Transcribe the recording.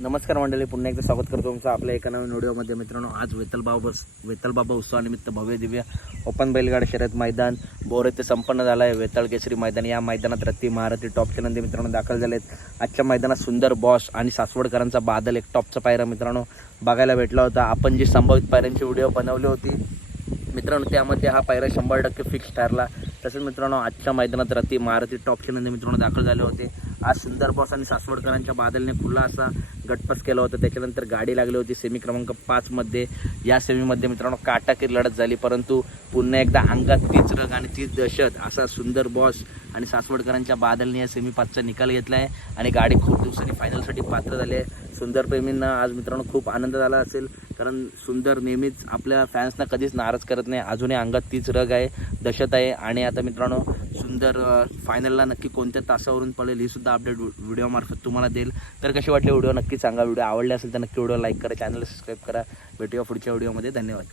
नमस्कार मंडळी पुन्हा एकदा स्वागत करतो तुमचं आपल्या एका नवीन व्हिडिओमध्ये. मित्रांनो आज वेतलबाबा वेतलबाबा उत्सवानिमित्त भव्य दिव्य ओपन बैलगाडी शर्यत मैदान बोर येथे संपन्न झालं आहे वेताळ केसरी मैदान या मैदानात रत्ती महारथी टॉपचे नंदी मित्रांनो दाखल झाले आहेत आजच्या मैदानात सुंदर बॉस आणि सासवडकरांचा बादल एक टॉपचा पायरा मित्रांनो बघायला भेटला होता. आपण जी संभावित पायऱ्यांची व्हिडिओ बनवली होती मित्रांनो त्यामध्ये हा पायरा शंभर टक्के फिक्स ठरला. तसेच मित्रांनो आजच्या मैदानात रती मारुती टॉपचे नंदी मित्रांनो दाखल झाले होते. आज सुंदर बॉस आणि सासवडकरांच्या बादलने खुला असा गटपस केला होता. त्याच्यानंतर गाडी लागली होती सेमी क्रमांक पाचमध्ये या सेमीमध्ये मित्रांनो काटाकीर लढत झाली. परंतु पुन्हा एकदा अंगात तीच रग आणि तीच दहशत असा सुंदर बॉस आणि सासवडकरांच्या बादलने या सेमी पाचचा निकाल घेतला आहे आणि गाडी खूप दिवसांनी फायनलसाठी पात्र झाली आहे. सुंदर प्रेमींना आज मित्रांनो खूप आनंद झाला असेल. कारण सुंदर नेहमीच आपल्या फॅन्सना कधीच नाराज करत नाही. अजूनही अंगात तीच रग आहे दहशत आहे आणि आता मित्रांनो सुंदर फायनलला नक्की कोणत्या तासावरून पडेल ही सुद्धा अपडेट व्हिडिओमार्फत तुम्हाला देईल. तर कसे वाटले व्हिडिओ? नक्की सांगा. व्हिडिओ आवडले असेल तर नक्की व्हिडिओ लाईक करा चॅनल सबस्क्राईब करा. भेटूया पुढच्या व्हिडिओमध्ये धन्यवाद.